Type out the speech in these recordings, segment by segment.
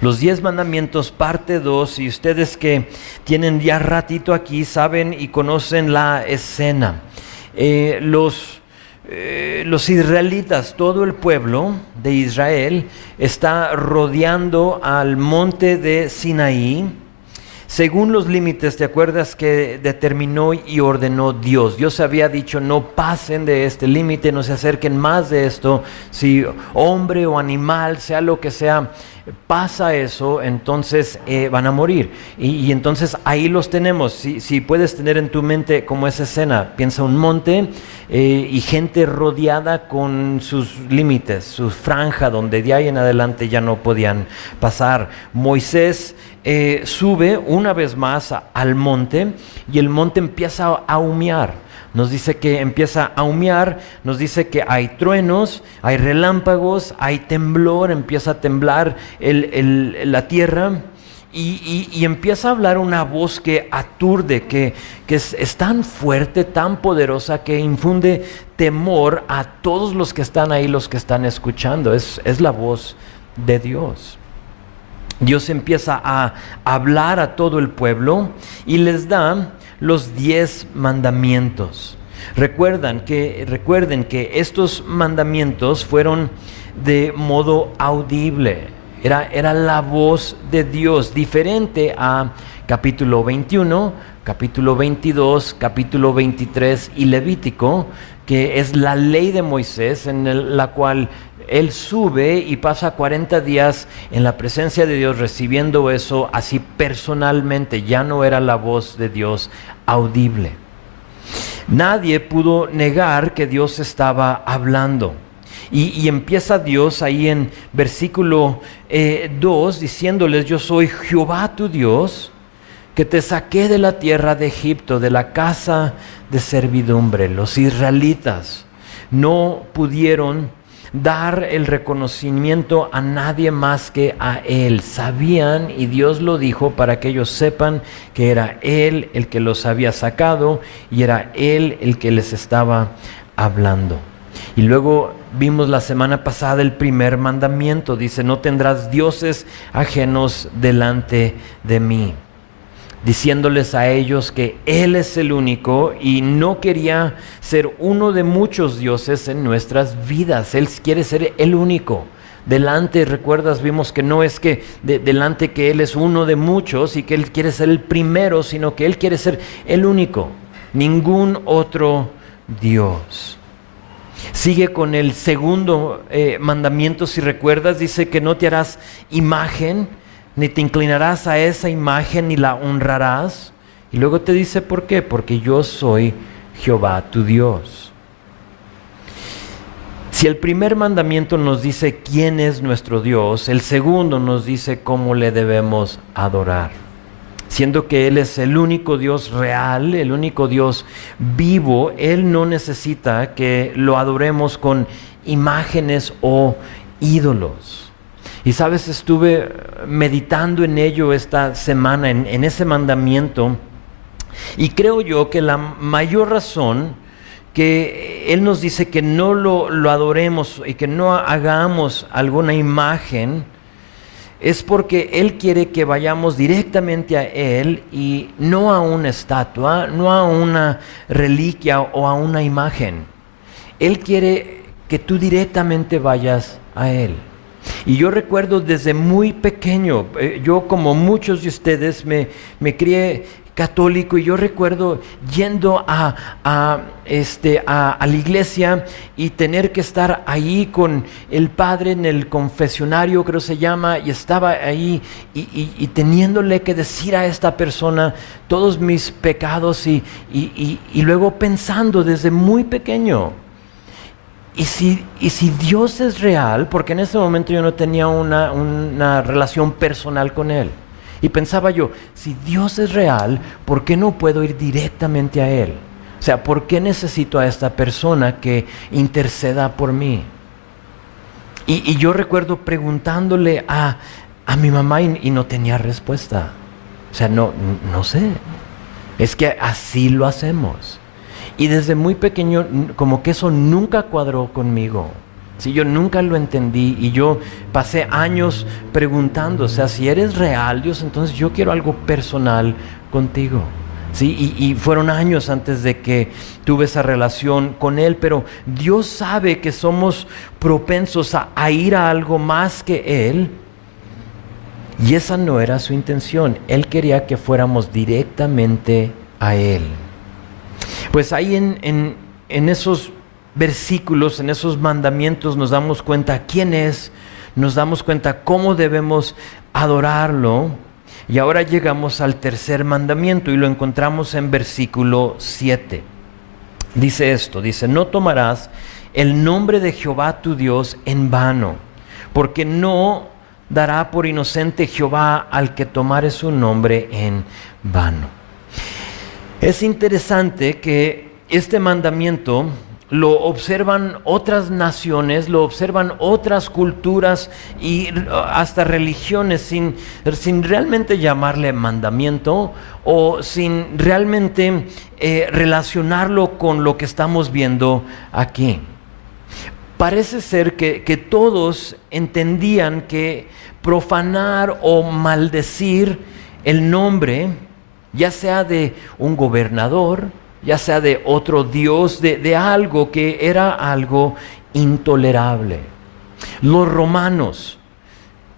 Los 10 mandamientos, parte 2, y ustedes que tienen ya ratito aquí saben y conocen la escena. Los israelitas, todo el pueblo de Israel está rodeando al monte de Sinaí, según los límites. ¿Te acuerdas que determinó y ordenó Dios? Dios había dicho: no pasen de este límite, no se acerquen más de esto. Si hombre o animal, sea lo que sea, pasa eso, entonces van a morir. Y entonces ahí los tenemos. Si puedes tener en tu mente como esa escena, piensa un monte y gente rodeada con sus límites, su franja, donde de ahí en adelante ya no podían pasar. Moisés sube una vez más al monte, y el monte empieza a humear. Nos dice que empieza a humear, nos dice que hay truenos, hay relámpagos, hay temblor, empieza a temblar la tierra, y empieza a hablar una voz que aturde, que es tan fuerte, tan poderosa, que infunde temor a todos los que están ahí, los que están escuchando. Es la voz de Dios. Dios empieza a hablar a todo el pueblo y les da los 10 mandamientos. Recuerden que estos mandamientos fueron de modo audible. Era la voz de Dios, diferente a capítulo 21, capítulo 22, capítulo 23 y Levítico, que es la ley de Moisés, en la cual él sube y pasa 40 días en la presencia de Dios recibiendo eso así personalmente. Ya no era la voz de Dios audible. Nadie pudo negar que Dios estaba hablando. Y empieza Dios ahí en versículo 2 diciéndoles: yo soy Jehová tu Dios, que te saqué de la tierra de Egipto, de la casa de servidumbre. Los israelitas no pudieron dar el reconocimiento a nadie más que a Él. Sabían, y Dios lo dijo para que ellos sepan que era Él el que los había sacado y era Él el que les estaba hablando. Y luego vimos la semana pasada el primer mandamiento. Dice: no tendrás dioses ajenos delante de mí, diciéndoles a ellos que Él es el único, y no quería ser uno de muchos dioses en nuestras vidas. Él quiere ser el único. Delante, recuerdas, vimos que no es que delante que Él es uno de muchos y que Él quiere ser el primero, sino que Él quiere ser el único. Ningún otro Dios. Sigue con el segundo mandamiento, si recuerdas, dice que no te harás imagen, ni te inclinarás a esa imagen, ni la honrarás. Y luego te dice por qué: porque yo soy Jehová tu Dios. Si el primer mandamiento nos dice quién es nuestro Dios, el segundo nos dice cómo le debemos adorar. Siendo que Él es el único Dios real, el único Dios vivo, Él no necesita que lo adoremos con imágenes o ídolos. Y sabes, estuve meditando en ello esta semana, en ese mandamiento, y creo yo que la mayor razón que Él nos dice que no lo adoremos y que no hagamos alguna imagen es porque Él quiere que vayamos directamente a Él y no a una estatua, no a una reliquia o a una imagen. Él quiere que tú directamente vayas a Él. Y yo recuerdo desde muy pequeño, yo como muchos de ustedes me crié católico, y yo recuerdo yendo a la iglesia y tener que estar ahí con el padre en el confesionario, creo se llama, y estaba ahí y teniéndole que decir a esta persona todos mis pecados y luego pensando desde muy pequeño: ¿Y si Dios es real? Porque en ese momento yo no tenía una relación personal con Él. Y pensaba yo: si Dios es real, ¿por qué no puedo ir directamente a Él? O sea, ¿por qué necesito a esta persona que interceda por mí? Y yo recuerdo preguntándole a mi mamá y no tenía respuesta. O sea, no sé. Es que así lo hacemos. Y desde muy pequeño como que eso nunca cuadró conmigo. Sí, yo nunca lo entendí y yo pasé años preguntando, o sea, si eres real, Dios, entonces yo quiero algo personal contigo. Sí, y fueron años antes de que tuve esa relación con Él, pero Dios sabe que somos propensos a ir a algo más que Él, y esa no era su intención. Él quería que fuéramos directamente a Él. Pues ahí en esos versículos, en esos mandamientos, nos damos cuenta quién es, nos damos cuenta cómo debemos adorarlo. Y ahora llegamos al tercer mandamiento y lo encontramos en versículo 7. Dice esto, dice: no tomarás el nombre de Jehová tu Dios en vano, porque no dará por inocente Jehová al que tomare su nombre en vano. Es interesante que este mandamiento lo observan otras naciones, lo observan otras culturas y hasta religiones sin realmente llamarle mandamiento o sin realmente relacionarlo con lo que estamos viendo aquí. Parece ser que todos entendían que profanar o maldecir el nombre, ya sea de un gobernador, ya sea de otro dios, de algo que era algo intolerable. Los romanos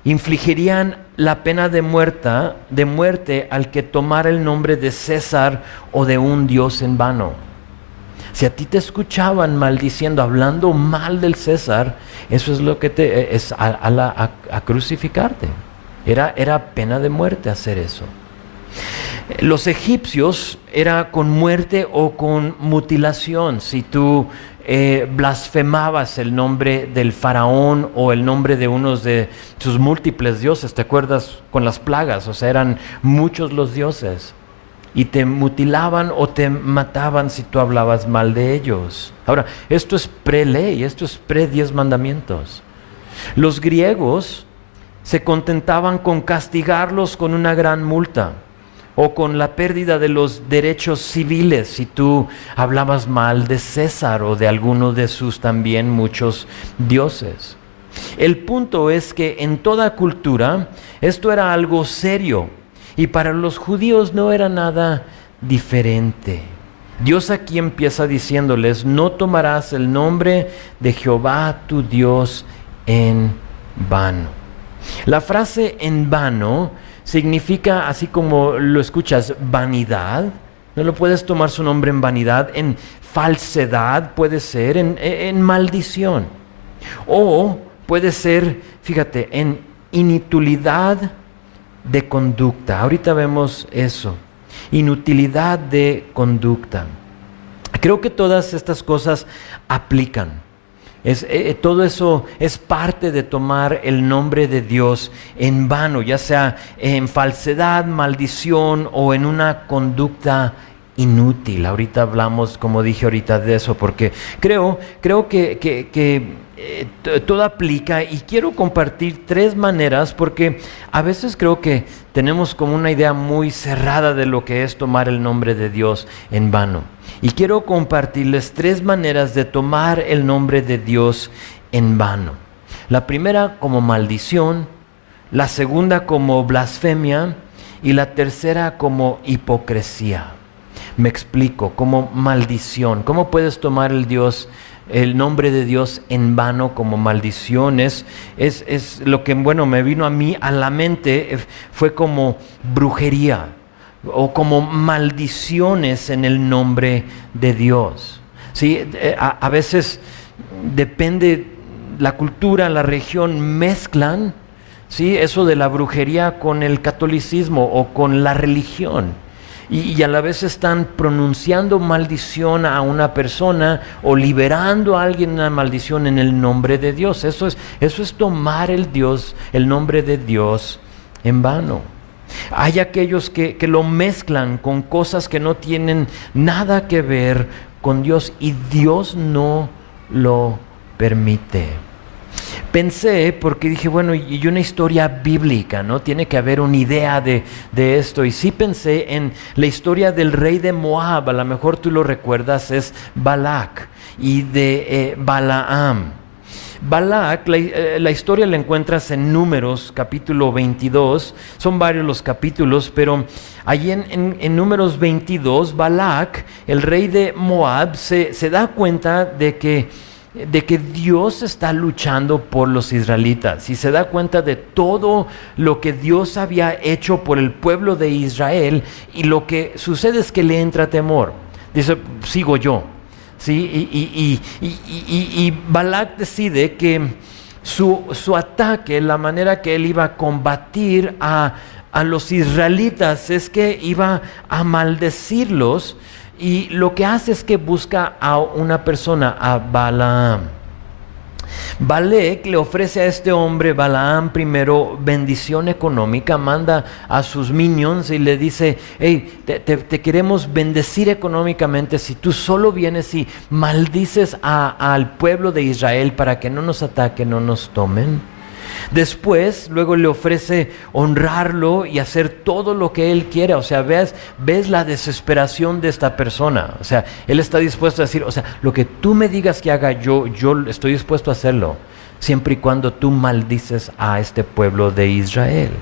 infligirían la pena de muerte al que tomara el nombre de César o de un dios en vano. Si a ti te escuchaban maldiciendo, hablando mal del César, eso es lo que es a crucificarte. Era pena de muerte hacer eso. Los egipcios era con muerte o con mutilación. Si tú blasfemabas el nombre del faraón o el nombre de unos de sus múltiples dioses, ¿te acuerdas con las plagas? O sea, eran muchos los dioses y te mutilaban o te mataban si tú hablabas mal de ellos. Ahora, esto es pre-ley, esto es pre-10 mandamientos. Los griegos se contentaban con castigarlos con una gran multa o con la pérdida de los derechos civiles si tú hablabas mal de César o de alguno de sus también muchos dioses. El punto es que en toda cultura esto era algo serio y para los judíos no era nada diferente. Dios aquí empieza diciéndoles: no tomarás el nombre de Jehová tu Dios en vano. La frase en vano significa, así como lo escuchas, vanidad. No lo puedes tomar su nombre en vanidad, en falsedad puede ser, en maldición. O puede ser, fíjate, en inutilidad de conducta. Ahorita vemos eso. Inutilidad de conducta. Creo que todas estas cosas aplican. Todo eso es parte de tomar el nombre de Dios en vano, ya sea en falsedad, maldición o en una conducta inútil. Ahorita hablamos, como dije ahorita, de eso, porque creo que todo aplica, y quiero compartir 3 maneras, porque a veces creo que tenemos como una idea muy cerrada de lo que es tomar el nombre de Dios en vano. Y quiero compartirles 3 maneras de tomar el nombre de Dios en vano. La primera como maldición, la segunda como blasfemia y la tercera como hipocresía. Me explico, como maldición. ¿Cómo puedes tomar el nombre de Dios en vano como maldición? Es lo que, me vino a mí a la mente, fue como brujería o como maldiciones en el nombre de Dios. ¿Sí? A veces depende la cultura, la región, mezclan, ¿sí?, eso de la brujería con el catolicismo o con la religión. Y a la vez están pronunciando maldición a una persona o liberando a alguien una maldición en el nombre de Dios. Eso es tomar el nombre de Dios en vano. Hay aquellos que lo mezclan con cosas que no tienen nada que ver con Dios y Dios no lo permite. Pensé, porque dije, y una historia bíblica, ¿no? Tiene que haber una idea de esto. Y sí pensé en la historia del rey de Moab. A lo mejor tú lo recuerdas, es Balac, y de Balaam. Balac, la historia la encuentras en Números, capítulo 22, son varios los capítulos, pero allí en Números 22, Balac, el rey de Moab, se da cuenta de que Dios está luchando por los israelitas y se da cuenta de todo lo que Dios había hecho por el pueblo de Israel, y lo que sucede es que le entra temor. Dice, sigo yo. ¿Sí? Y Balac decide que su ataque, la manera que él iba a combatir a los israelitas, es que iba a maldecirlos, y lo que hace es que busca a una persona, a Balaam. Balec le ofrece a este hombre, Balaam, primero bendición económica, manda a sus minions y le dice, hey, te queremos bendecir económicamente si tú solo vienes y maldices al pueblo de Israel para que no nos ataquen, no nos tomen. Después, luego le ofrece honrarlo y hacer todo lo que él quiera. O sea, ves la desesperación de esta persona. O sea, él está dispuesto a decir, o sea, lo que tú me digas que haga, yo estoy dispuesto a hacerlo, siempre y cuando tú maldices a este pueblo de Israel.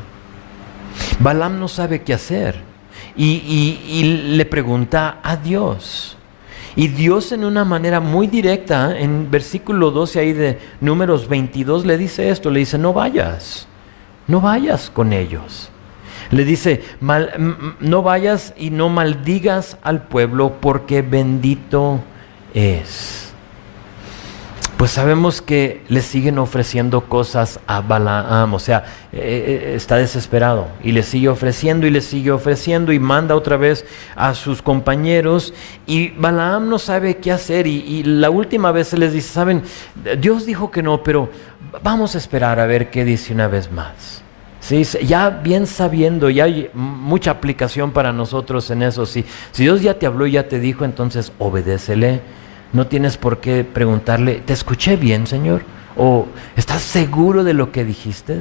Balaam no sabe qué hacer y le pregunta a Dios. Y Dios, en una manera muy directa, en versículo 12 ahí de Números 22, le dice esto, le dice, no vayas con ellos. Le dice, no vayas y no maldigas al pueblo, porque bendito es. Pues sabemos que le siguen ofreciendo cosas a Balaam, o sea, está desesperado y le sigue ofreciendo y manda otra vez a sus compañeros, y Balaam no sabe qué hacer, y la última vez se les dice, saben, Dios dijo que no, pero vamos a esperar a ver qué dice una vez más. Sí, ya bien sabiendo, ya hay mucha aplicación para nosotros en eso. Si Dios ya te habló y ya te dijo, entonces obedécele. No tienes por qué preguntarle, ¿te escuché bien, Señor? ¿O estás seguro de lo que dijiste?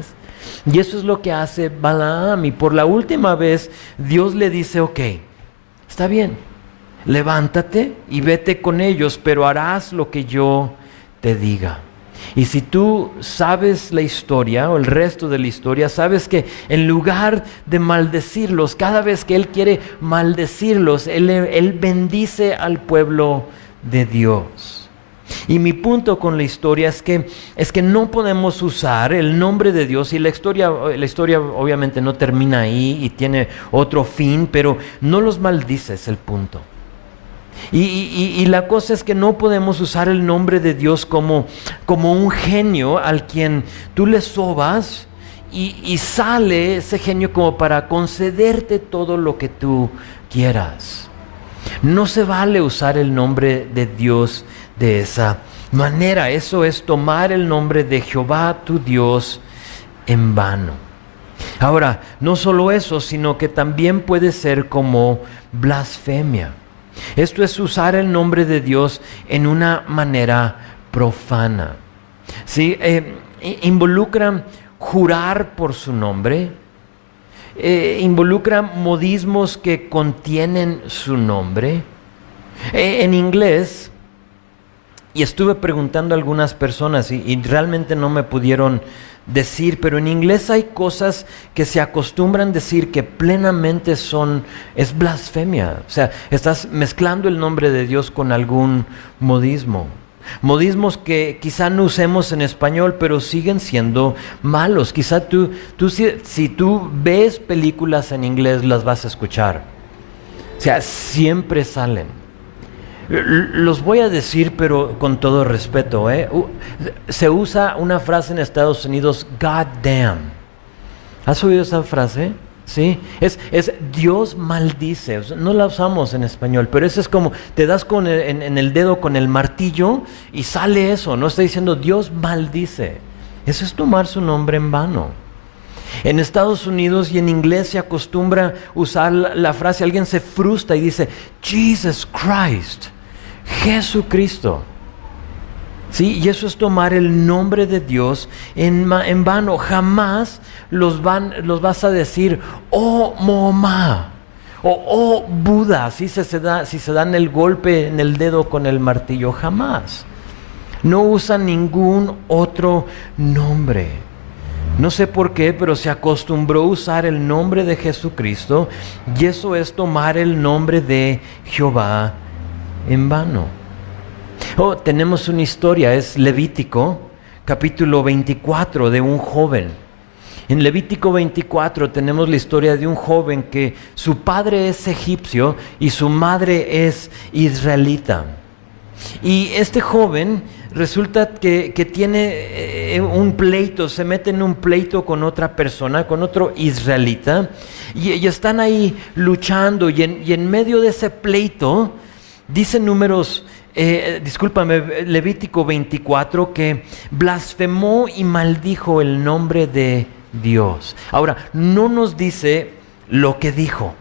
Y eso es lo que hace Balaam. Y por la última vez, Dios le dice, ok, está bien, levántate y vete con ellos, pero harás lo que yo te diga. Y si tú sabes la historia o el resto de la historia, sabes que en lugar de maldecirlos, cada vez que Él quiere maldecirlos, Él bendice al pueblo de Dios. Y mi punto con la historia es que no podemos usar el nombre de Dios, y la historia obviamente no termina ahí y tiene otro fin, pero no los maldices, el punto. Y la cosa es que no podemos usar el nombre de Dios como un genio al quien tú le sobas y sale ese genio como para concederte todo lo que tú quieras. No se vale usar el nombre de Dios de esa manera. Eso es tomar el nombre de Jehová tu Dios en vano. Ahora, no solo eso, sino que también puede ser como blasfemia. Esto es usar el nombre de Dios en una manera profana. ¿Sí? Involucra jurar por su nombre. Involucra modismos que contienen su nombre. En inglés, y estuve preguntando a algunas personas y realmente no me pudieron decir, pero en inglés hay cosas que se acostumbran decir que plenamente es blasfemia. O sea, estás mezclando el nombre de Dios con algún modismo. Modismos que quizá no usemos en español, pero siguen siendo malos. Quizá si tú ves películas en inglés, las vas a escuchar. O sea, siempre salen. Los voy a decir, pero con todo respeto. Se usa una frase en Estados Unidos, God damn. ¿Has oído esa frase? ¿Sí? Es Dios maldice. No la usamos en español, pero eso es como te das en el dedo con el martillo y sale eso. No está diciendo Dios maldice. Eso es tomar su nombre en vano. En Estados Unidos y en inglés se acostumbra usar la frase, alguien se frustra y dice Jesus Christ, Jesucristo. ¿Sí? Y eso es tomar el nombre de Dios en vano. Jamás los vas a decir, oh Mahoma, o oh Buda, si se dan el golpe en el dedo con el martillo, jamás. No usa ningún otro nombre. No sé por qué, pero se acostumbró a usar el nombre de Jesucristo, y eso es tomar el nombre de Jehová en vano. Tenemos una historia, es Levítico, capítulo 24, de un joven. En Levítico 24 tenemos la historia de un joven que su padre es egipcio y su madre es israelita. Y este joven resulta que tiene un pleito, se mete en un pleito con otra persona, con otro israelita, y están ahí luchando, y en medio de ese pleito, dice Levítico 24, que blasfemó y maldijo el nombre de Dios. Ahora, no nos dice lo que dijo.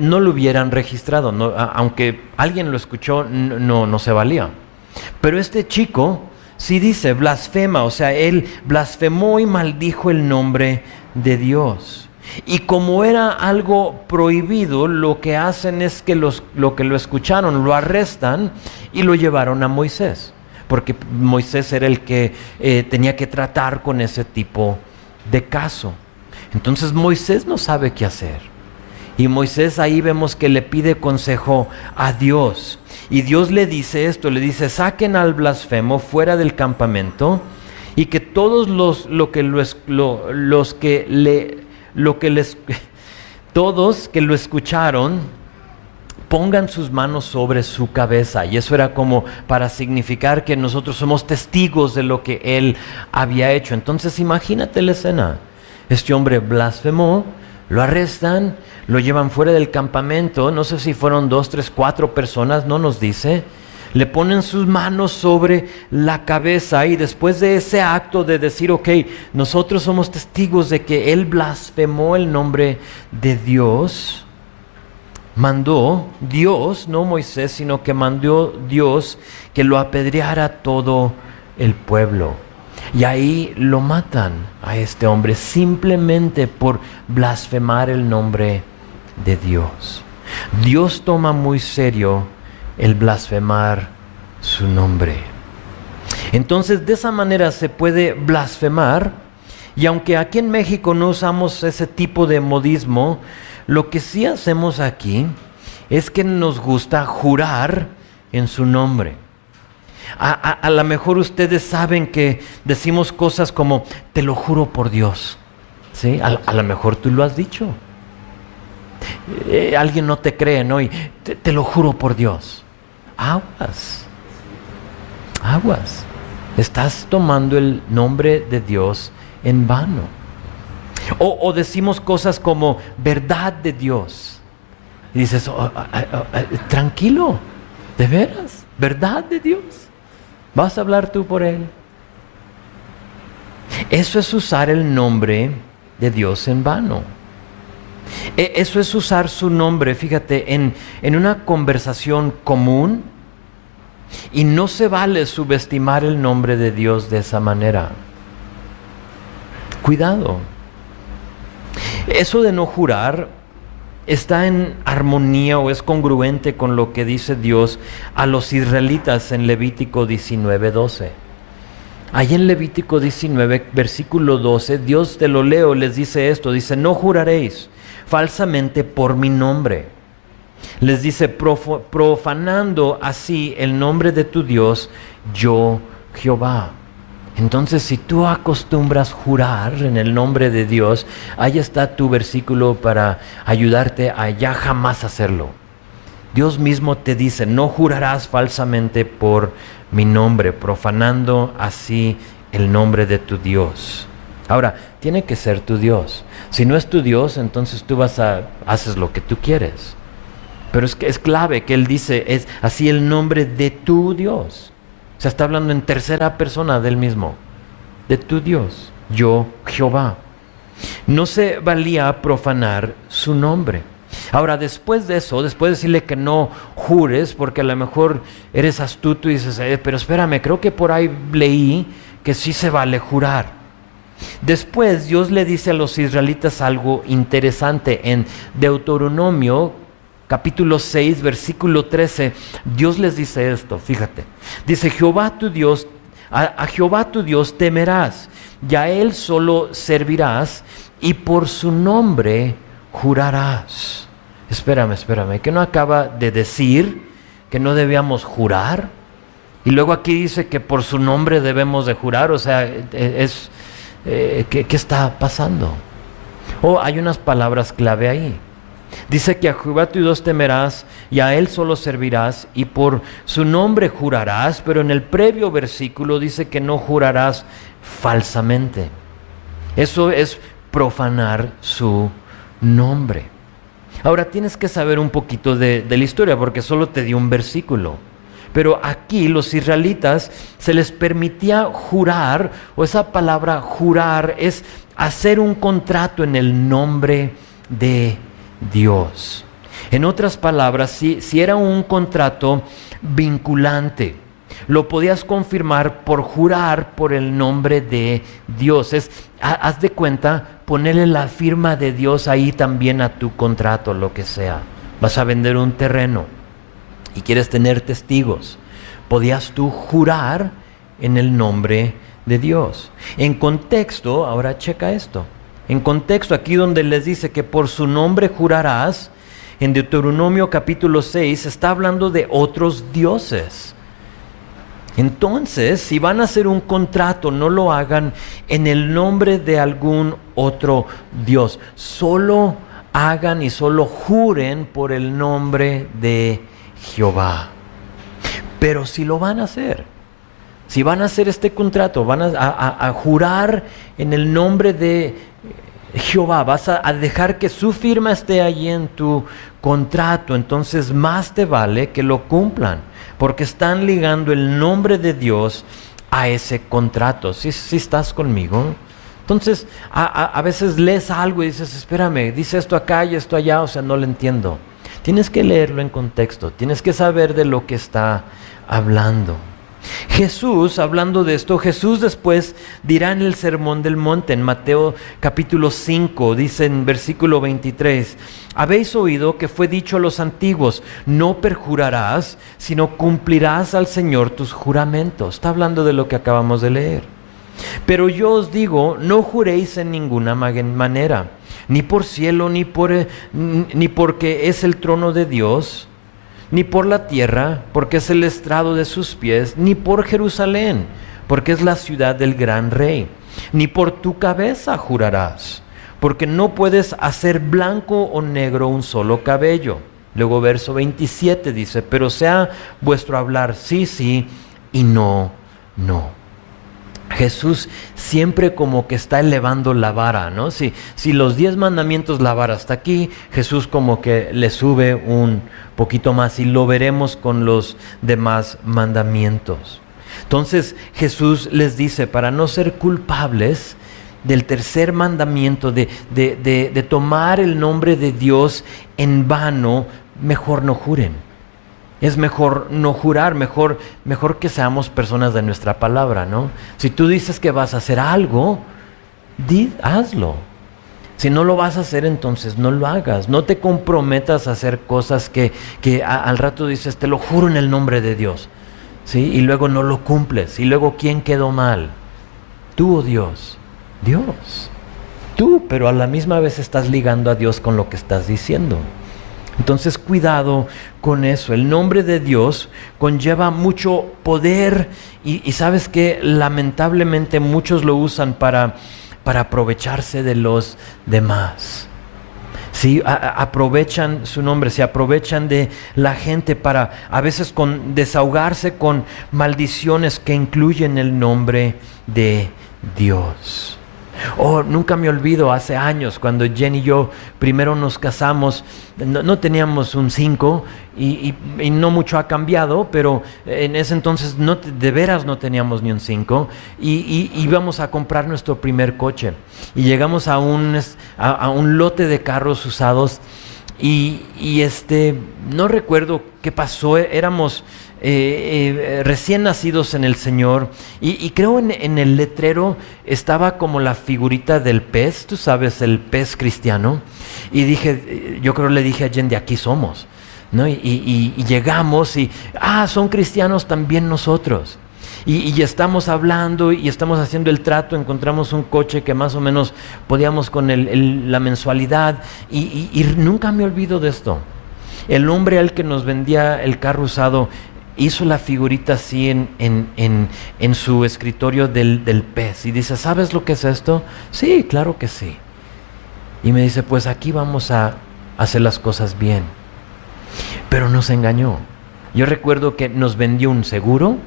No lo hubieran registrado, aunque alguien lo escuchó, no se valía. Pero este chico sí dice blasfema, o sea, él blasfemó y maldijo el nombre de Dios. Y como era algo prohibido, lo que hacen es que lo que lo escucharon lo arrestan y lo llevaron a Moisés, porque Moisés era el que tenía que tratar con ese tipo de caso. Entonces Moisés no sabe qué hacer. Y Moisés ahí vemos que le pide consejo a Dios. Y Dios le dice esto, le dice: saquen al blasfemo fuera del campamento, y que todos todos que lo escucharon pongan sus manos sobre su cabeza. Y eso era como para significar que nosotros somos testigos de lo que él había hecho. Entonces imagínate la escena. Este hombre blasfemó, lo arrestan, lo llevan fuera del campamento, no sé si fueron 2, 3, 4 personas, no nos dice. Le ponen sus manos sobre la cabeza, y después de ese acto de decir, ok, nosotros somos testigos de que él blasfemó el nombre de Dios, mandó Dios, no Moisés, sino que mandó Dios que lo apedreara todo el pueblo. Y ahí lo matan a este hombre simplemente por blasfemar el nombre de Dios. Dios toma muy serio el blasfemar su nombre. Entonces, de esa manera se puede blasfemar, y aunque aquí en México no usamos ese tipo de modismo, lo que sí hacemos aquí es que nos gusta jurar en su nombre. A lo mejor ustedes saben que decimos cosas como te lo juro por Dios, ¿sí? A lo mejor tú lo has dicho. Alguien no te cree, ¿no? Y te lo juro por Dios. Aguas. Estás tomando el nombre de Dios en vano. O decimos cosas como verdad de Dios. Y dices, tranquilo, ¿de veras? ¿Verdad de Dios? ¿Vas a hablar tú por él? Eso es usar el nombre de Dios en vano. Eso es usar su nombre, fíjate, en una conversación común, y no se vale subestimar el nombre de Dios de esa manera. Cuidado. Eso de no jurar está en armonía o es congruente con lo que dice Dios a los israelitas en Levítico 19:12. Ahí en Levítico 19, versículo 12, Dios, te lo leo, les dice esto, dice: no juraréis falsamente por mi nombre. Les dice: profanando así el nombre de tu Dios, yo Jehová. Entonces, si tú acostumbras jurar en el nombre de Dios, ahí está tu versículo para ayudarte a ya jamás hacerlo. Dios mismo te dice: no jurarás falsamente por mi nombre, profanando así el nombre de tu Dios. Ahora, tiene que ser tu Dios. Si no es tu Dios, entonces tú haces lo que tú quieres. Pero es clave que Él dice, es así el nombre de tu Dios. O sea, está hablando en tercera persona del mismo. De tu Dios, yo Jehová. No se valía profanar su nombre. Ahora, después de eso, después de decirle que no jures, porque a lo mejor eres astuto y dices, pero espérame, creo que por ahí leí que sí se vale jurar. Después Dios le dice a los israelitas algo interesante en Deuteronomio capítulo 6, versículo 13, Dios les dice esto, fíjate. Dice, Jehová tu Dios, a Jehová tu Dios temerás, y a Él solo servirás, y por su nombre jurarás. Espérame, ¿que no acaba de decir que no debíamos jurar? Y luego aquí dice que por su nombre debemos de jurar, o sea, ¿qué está pasando? Hay unas palabras clave ahí. Dice que a Jehová tu Dios temerás y a Él solo servirás y por su nombre jurarás, pero en el previo versículo dice que no jurarás falsamente. Eso es profanar su nombre. Ahora tienes que saber un poquito de la historia porque solo te dio un versículo. Pero aquí los israelitas se les permitía jurar, o esa palabra jurar es hacer un contrato en el nombre de Dios. En otras palabras, si era un contrato vinculante, lo podías confirmar por jurar por el nombre de Dios. Haz de cuenta, ponerle la firma de Dios ahí también a tu contrato, lo que sea. Vas a vender un terreno y quieres tener testigos. Podías tú jurar en el nombre de Dios. En contexto, ahora checa esto. En contexto, aquí donde les dice que por su nombre jurarás, en Deuteronomio capítulo 6, está hablando de otros dioses. Entonces, si van a hacer un contrato, no lo hagan en el nombre de algún otro Dios. Solo hagan y solo juren por el nombre de Jehová. Pero si lo van a hacer, si van a hacer este contrato, van a jurar en el nombre de Jehová, vas a dejar que su firma esté allí en tu contrato, entonces más te vale que lo cumplan, porque están ligando el nombre de Dios a ese contrato. ¿Sí estás conmigo? Entonces, a veces lees algo y dices, espérame, dice esto acá y esto allá, o sea, no lo entiendo. Tienes que leerlo en contexto, tienes que saber de lo que está hablando. Jesús, hablando de esto, Jesús después dirá en el Sermón del Monte, en Mateo capítulo 5, dice en versículo 23, habéis oído que fue dicho a los antiguos, no perjurarás, sino cumplirás al Señor tus juramentos. Está hablando de lo que acabamos de leer. Pero yo os digo, no juréis en ninguna manera, ni por cielo, ni porque es el trono de Dios, ni por la tierra, porque es el estrado de sus pies, ni por Jerusalén, porque es la ciudad del gran rey, ni por tu cabeza jurarás, porque no puedes hacer blanco o negro un solo cabello. Luego verso 27 dice, pero sea vuestro hablar sí, sí, y no, no. Jesús siempre como que está elevando la vara, ¿no? Si los 10 mandamientos la vara hasta aquí, Jesús como que le sube un poquito más y lo veremos con los demás mandamientos. Entonces Jesús les dice, para no ser culpables del tercer mandamiento de tomar el nombre de Dios en vano, mejor no juren. Es mejor no jurar, mejor que seamos personas de nuestra palabra, ¿no? Si tú dices que vas a hacer algo, hazlo. Si no lo vas a hacer, entonces no lo hagas. No te comprometas a hacer cosas que al rato dices, te lo juro en el nombre de Dios, ¿sí? Y luego no lo cumples. Y luego, ¿quién quedó mal? ¿Tú o Dios? Dios. Tú, pero a la misma vez estás ligando a Dios con lo que estás diciendo. Entonces cuidado con eso. El nombre de Dios conlleva mucho poder y sabes que lamentablemente muchos lo usan para aprovecharse de los demás. Sí, aprovechan su nombre, se aprovechan de la gente para a veces desahogarse con maldiciones que incluyen el nombre de Dios. Nunca me olvido, hace años, cuando Jen y yo primero nos casamos, no teníamos un 5 y no mucho ha cambiado, pero en ese entonces de veras no teníamos ni un 5 y íbamos a comprar nuestro primer coche y llegamos a un lote de carros usados y no recuerdo qué pasó, éramos recién nacidos en el Señor y creo en el letrero estaba como la figurita del pez, tú sabes, el pez cristiano, y yo creo le dije a Jen, de aquí somos, ¿no? Y llegamos y, son cristianos también nosotros. Y estamos hablando y estamos haciendo el trato, encontramos un coche que más o menos podíamos con la mensualidad y nunca me olvido de esto. El hombre al que nos vendía el carro usado hizo la figurita así en su escritorio del pez y dice, ¿sabes lo que es esto? Sí, claro que sí. Y me dice, pues aquí vamos a hacer las cosas bien. Pero nos engañó. Yo recuerdo que nos vendió un seguro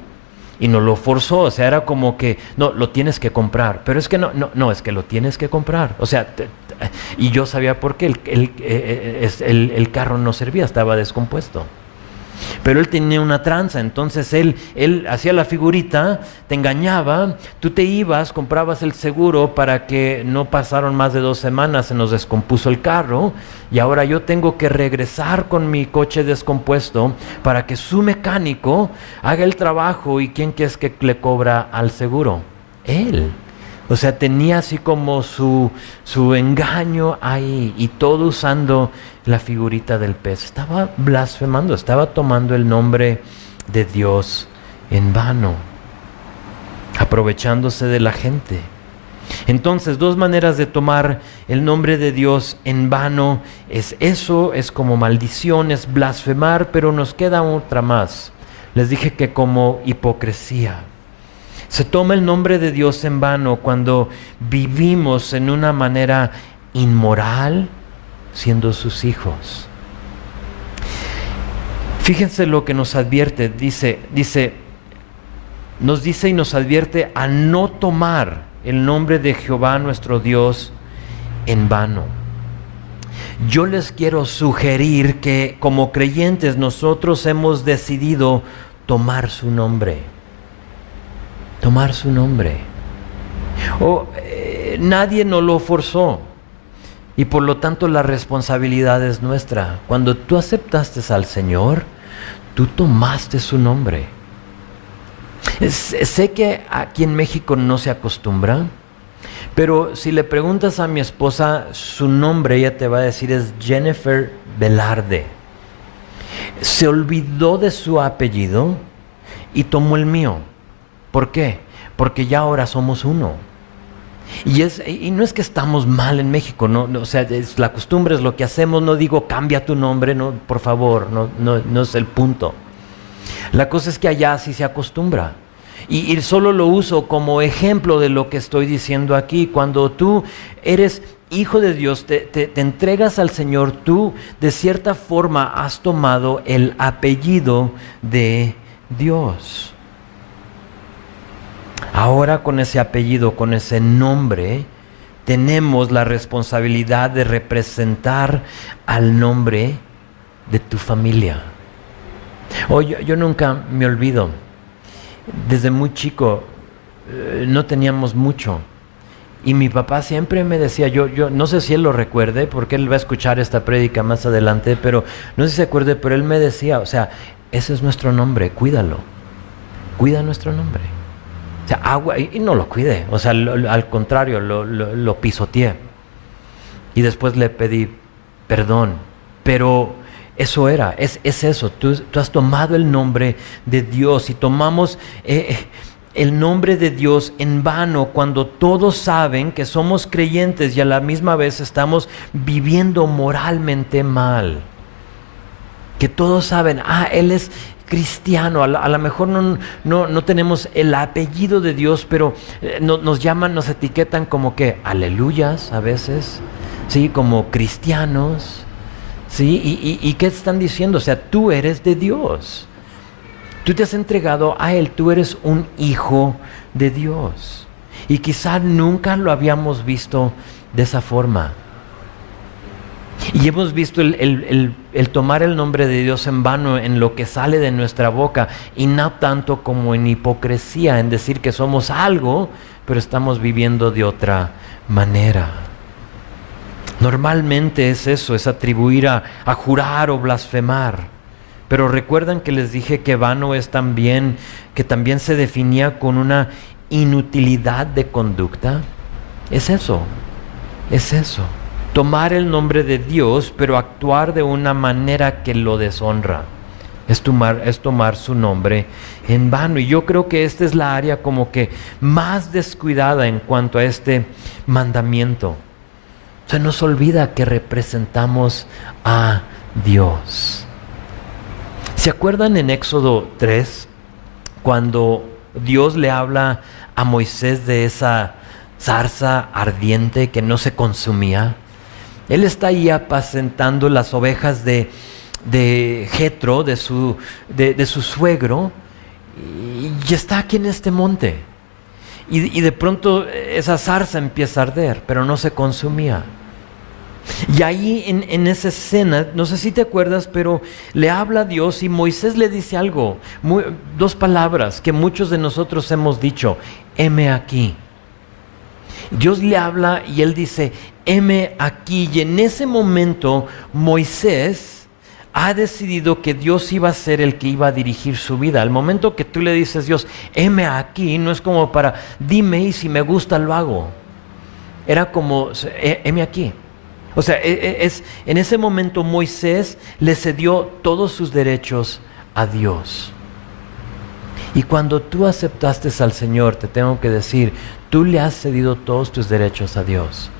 y nos lo forzó, o sea, era como que, no, lo tienes que comprar, pero es que no, es que lo tienes que comprar, o sea, y yo sabía por qué el carro no servía, estaba descompuesto. Pero él tenía una tranza, entonces él hacía la figurita, te engañaba, tú te ibas, comprabas el seguro para que no pasaron más de 2 semanas, se nos descompuso el carro y ahora yo tengo que regresar con mi coche descompuesto para que su mecánico haga el trabajo. ¿Y quién es que le cobra al seguro? Él. O sea, tenía así como su engaño ahí y todo usando la figurita del pez. Estaba blasfemando, estaba tomando el nombre de Dios en vano, aprovechándose de la gente. Entonces, 2 maneras de tomar el nombre de Dios en vano es como maldición, es blasfemar, pero nos queda otra más. Les dije que como hipocresía. Se toma el nombre de Dios en vano cuando vivimos en una manera inmoral siendo sus hijos. Fíjense lo que nos advierte, nos dice y nos advierte a no tomar el nombre de Jehová nuestro Dios en vano. Yo les quiero sugerir que como creyentes nosotros hemos decidido tomar su nombre. Tomar su nombre. Nadie nos lo forzó y por lo tanto la responsabilidad es nuestra. Cuando tú aceptaste al Señor, tú tomaste su nombre. Sé que aquí en México no se acostumbra, pero si le preguntas a mi esposa su nombre, ella te va a decir es Jennifer Velarde. Se olvidó de su apellido y tomó el mío. ¿Por qué? Porque ya ahora somos uno. Y no es que estamos mal en México, o sea, la costumbre es lo que hacemos, no digo cambia tu nombre, no, por favor, no es el punto. La cosa es que allá sí se acostumbra. Y solo lo uso como ejemplo de lo que estoy diciendo aquí. Cuando tú eres hijo de Dios, te entregas al Señor, tú de cierta forma has tomado el apellido de Dios. Ahora con ese apellido, con ese nombre, tenemos la responsabilidad de representar al nombre de tu familia. Yo nunca me olvido, desde muy chico no teníamos mucho y mi papá siempre me decía, yo no sé si él lo recuerde porque él va a escuchar esta prédica más adelante, pero no sé si se acuerde, pero él me decía, o sea, ese es nuestro nombre, cuídalo, cuida nuestro nombre. O sea, agua, y no lo cuidé, o sea, al contrario, lo pisoteé. Y después le pedí perdón, pero eso es eso, tú has tomado el nombre de Dios y tomamos el nombre de Dios en vano cuando todos saben que somos creyentes y a la misma vez estamos viviendo moralmente mal. Que todos saben, Él es cristiano, a lo mejor no tenemos el apellido de Dios, pero nos llaman, nos etiquetan como que aleluyas a veces, ¿sí? Como cristianos, ¿sí? ¿Y qué están diciendo? O sea, tú eres de Dios, tú te has entregado a Él, tú eres un hijo de Dios y quizá nunca lo habíamos visto de esa forma. Y hemos visto el tomar el nombre de Dios en vano en lo que sale de nuestra boca y no tanto como en hipocresía, en decir que somos algo, pero estamos viviendo de otra manera. Normalmente es eso, es atribuir a jurar o blasfemar. Pero recuerdan que les dije que vano es también, que también se definía con una inutilidad de conducta. Es eso, es eso. tomar el nombre de Dios, pero actuar de una manera que lo deshonra. Es tomar su nombre en vano. Y yo creo que esta es la área como que más descuidada en cuanto a este mandamiento. Se nos olvida que representamos a Dios. ¿Se acuerdan en Éxodo 3, cuando Dios le habla a Moisés de esa zarza ardiente que no se consumía? Él está ahí apacentando las ovejas de Jetro, de su suegro, y está aquí en este monte. Y de pronto esa zarza empieza a arder, pero no se consumía. Y ahí en esa escena, no sé si te acuerdas, pero le habla a Dios y Moisés le dice algo, dos palabras que muchos de nosotros hemos dicho: heme aquí. Dios le habla y él dice: heme aquí. Y en ese momento Moisés ha decidido que Dios iba a ser el que iba a dirigir su vida. Al momento que tú le dices: Dios, heme aquí, no es como para dime y si me gusta lo hago. Era como: heme aquí. O sea, en ese momento Moisés le cedió todos sus derechos a Dios. Y cuando tú aceptaste al Señor, te tengo que decir, tú le has cedido todos tus derechos a Dios.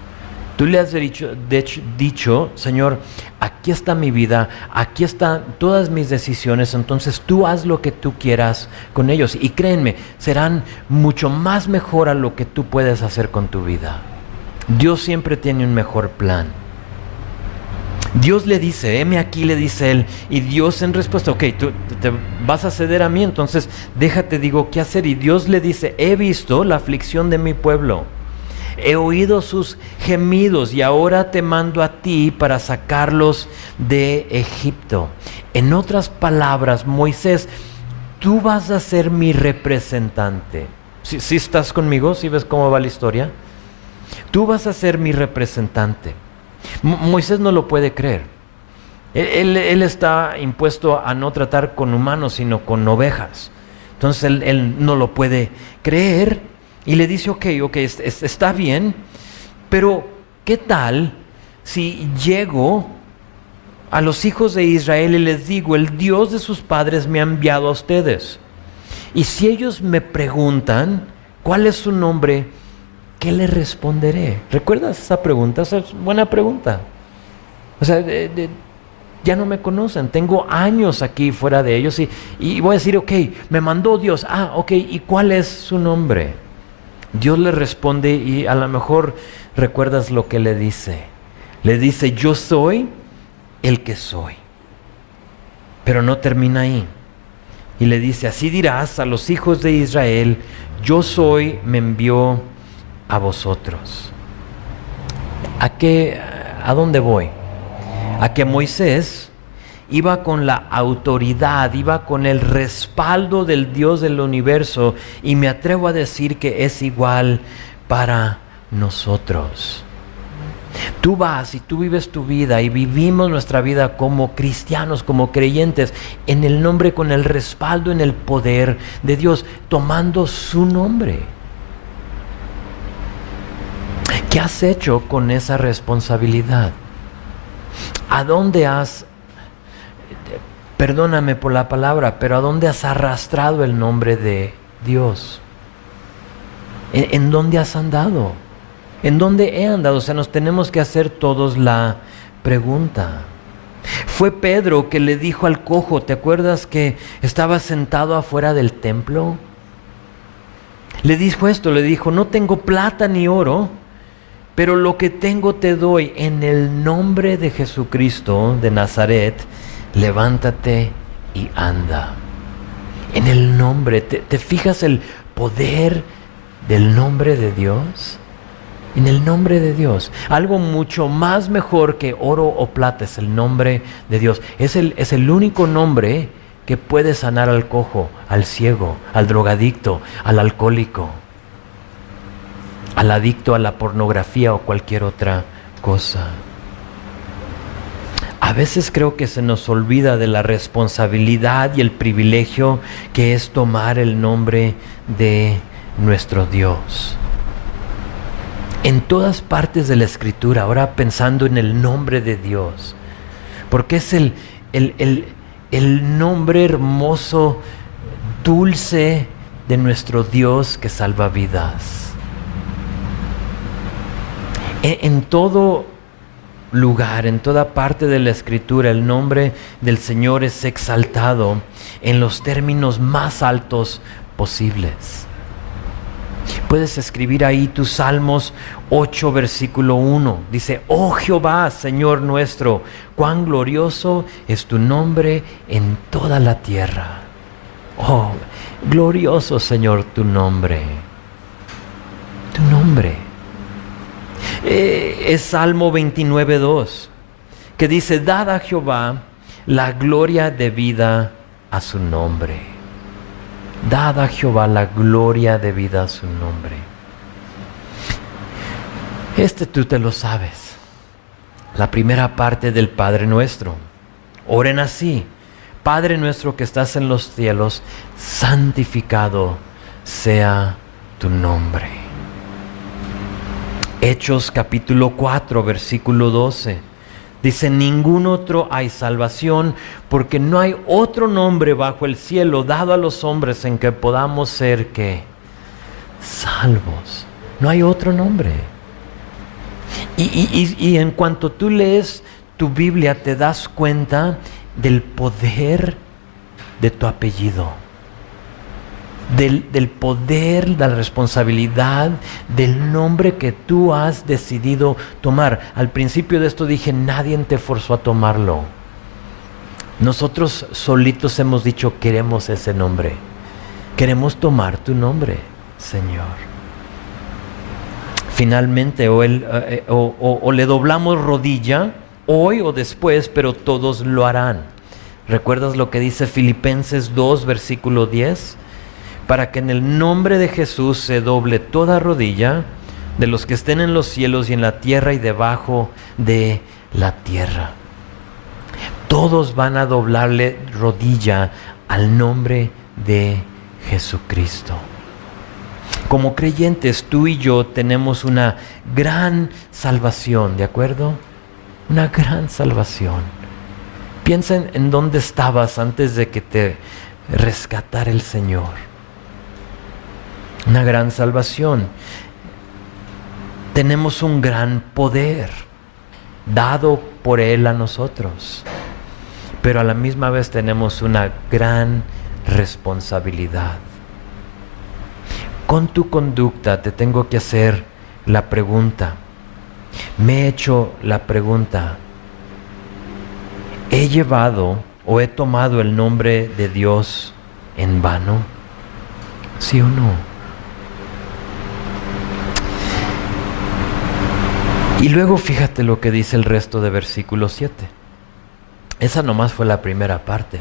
Tú le has dicho, Señor, aquí está mi vida, aquí están todas mis decisiones, entonces tú haz lo que tú quieras con ellos. Y créenme, serán mucho más mejor a lo que tú puedes hacer con tu vida. Dios siempre tiene un mejor plan. Dios le dice: heme aquí, le dice él, y Dios en respuesta: ok, tú te vas a ceder a mí, entonces déjate, digo qué hacer. Y Dios le dice: he visto la aflicción de mi pueblo, he oído sus gemidos y ahora te mando a ti para sacarlos de Egipto. En otras palabras, Moisés, tú vas a ser mi representante. ¿Sí estás conmigo? ¿Sí ves cómo va la historia? Tú vas a ser mi representante. Moisés no lo puede creer. Él está impuesto a no tratar con humanos, sino con ovejas. Entonces él no lo puede creer y le dice: ok, está bien, pero ¿qué tal si llego a los hijos de Israel y les digo: el Dios de sus padres me ha enviado a ustedes? Y si ellos me preguntan ¿cuál es su nombre?, ¿qué le responderé? ¿Recuerdas esa pregunta? Esa es buena pregunta. O sea, ya no me conocen, tengo años aquí fuera de ellos y voy a decir: ok, me mandó Dios. Ok, ¿y cuál es su nombre? Dios le responde y a lo mejor recuerdas lo que le dice. Le dice: yo soy el que soy. Pero no termina ahí. Y le dice: así dirás a los hijos de Israel: yo soy, me envió a vosotros. ¿A dónde voy? A que Moisés iba con la autoridad, iba con el respaldo del Dios del universo, y me atrevo a decir que es igual para nosotros. Tú vas y tú vives tu vida y vivimos nuestra vida como cristianos, como creyentes, en el nombre, con el respaldo, en el poder de Dios, tomando su nombre. ¿Qué has hecho con esa responsabilidad? ¿A dónde has, perdóname por la palabra, pero a dónde has arrastrado el nombre de Dios? ¿En dónde has andado? ¿En dónde he andado? O sea, nos tenemos que hacer todos la pregunta. Fue Pedro que le dijo al cojo, ¿te acuerdas que estaba sentado afuera del templo? Le dijo esto, le dijo: no tengo plata ni oro, pero lo que tengo te doy. En el nombre de Jesucristo de Nazaret, levántate y anda. En el nombre, ¿te fijas el poder del nombre de Dios? En el nombre de Dios. Algo mucho más mejor que oro o plata es el nombre de Dios. Es el único nombre que puede sanar al cojo, al ciego, al drogadicto, al alcohólico, al adicto a la pornografía o cualquier otra cosa. A veces creo que se nos olvida de la responsabilidad y el privilegio que es tomar el nombre de nuestro Dios. En todas partes de la Escritura, ahora pensando en el nombre de Dios, porque es el nombre hermoso, dulce de nuestro Dios que salva vidas. En todo lugar, en toda parte de la Escritura, el nombre del Señor es exaltado en los términos más altos posibles. Puedes escribir ahí tus Salmos 8, versículo 1. Dice: oh Jehová, Señor nuestro, cuán glorioso es tu nombre en toda la tierra. Oh, glorioso, Señor, tu nombre. Tu nombre. Es Salmo 29, 2, que dice: dad a Jehová la gloria debida a su nombre. Dad a Jehová la gloria debida a su nombre. Tú te lo sabes. La primera parte del Padre Nuestro. Oren así: Padre nuestro que estás en los cielos, santificado sea tu nombre. Hechos capítulo 4, versículo 12. Dice: ningún otro hay salvación, porque no hay otro nombre bajo el cielo dado a los hombres en que podamos ser ¿qué? Salvos. No hay otro nombre. Y en cuanto tú lees tu Biblia, te das cuenta del poder de tu apellido. Del poder, de la responsabilidad, del nombre que tú has decidido tomar. Al principio de esto dije: nadie te forzó a tomarlo. Nosotros solitos hemos dicho: queremos ese nombre. Queremos tomar tu nombre, Señor. Finalmente, o le doblamos rodilla, hoy o después, pero todos lo harán. ¿Recuerdas lo que dice Filipenses 2, versículo 10? Para que en el nombre de Jesús se doble toda rodilla de los que estén en los cielos y en la tierra y debajo de la tierra. Todos van a doblarle rodilla al nombre de Jesucristo. Como creyentes, tú y yo tenemos una gran salvación, ¿de acuerdo? Una gran salvación. Piensa en dónde estabas antes de que te rescatara el Señor. Una gran salvación. Tenemos un gran poder dado por Él a nosotros, pero a la misma vez tenemos una gran responsabilidad. Con tu conducta te tengo que hacer la pregunta. Me he hecho la pregunta: ¿he llevado o he tomado el nombre de Dios en vano? ¿Sí o no? Y luego fíjate lo que dice el resto de versículo 7. Esa nomás fue la primera parte.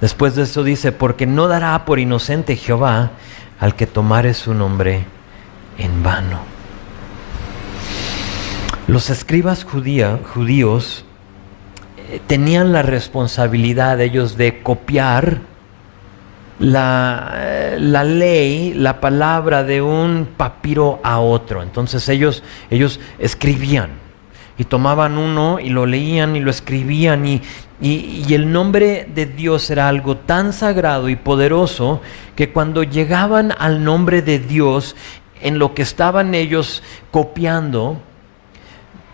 Después de eso dice: porque no dará por inocente Jehová al que tomare su nombre en vano. Los escribas judíos tenían la responsabilidad ellos de copiar la ley, la palabra de un papiro a otro. Entonces ellos escribían y tomaban uno y lo leían y lo escribían y el nombre de Dios era algo tan sagrado y poderoso que cuando llegaban al nombre de Dios en lo que estaban ellos copiando,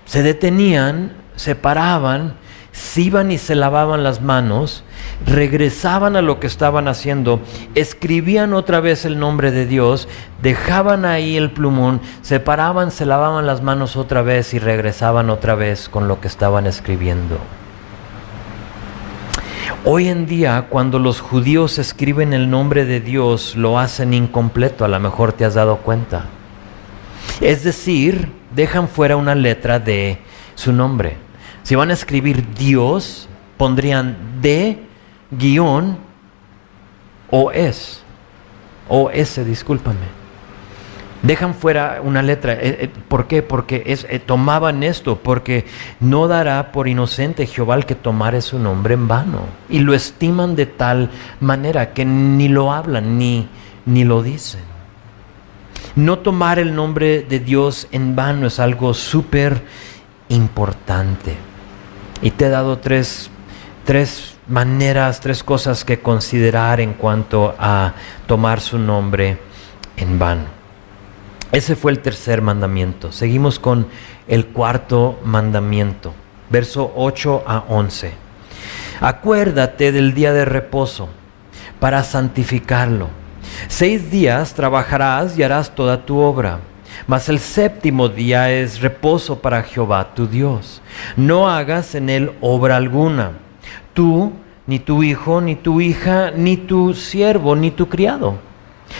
se detenían, se paraban, se iban y se lavaban las manos, regresaban a lo que estaban haciendo, escribían otra vez el nombre de Dios, dejaban ahí el plumón, se paraban, se lavaban las manos otra vez y regresaban otra vez con lo que estaban escribiendo. Hoy en día, cuando los judíos escriben el nombre de Dios, lo hacen incompleto, a lo mejor te has dado cuenta. Es decir, dejan fuera una letra de su nombre. Si van a escribir Dios, pondrían D-OS, discúlpame. Dejan fuera una letra. ¿Por qué? Porque tomaban esto, porque no dará por inocente Jehová el que tomare su nombre en vano. Y lo estiman de tal manera que ni lo hablan, ni lo dicen. No tomar el nombre de Dios en vano es algo súper importante. Y te he dado tres maneras, tres cosas que considerar en cuanto a tomar su nombre en vano. Ese fue el tercer mandamiento. Seguimos con el cuarto mandamiento, verso 8 a 11. Acuérdate del día de reposo para santificarlo. 6 días trabajarás y harás toda tu obra, mas el séptimo día es reposo para Jehová tu Dios. No hagas en él obra alguna, tú, ni tu hijo, ni tu hija, ni tu siervo, ni tu criado,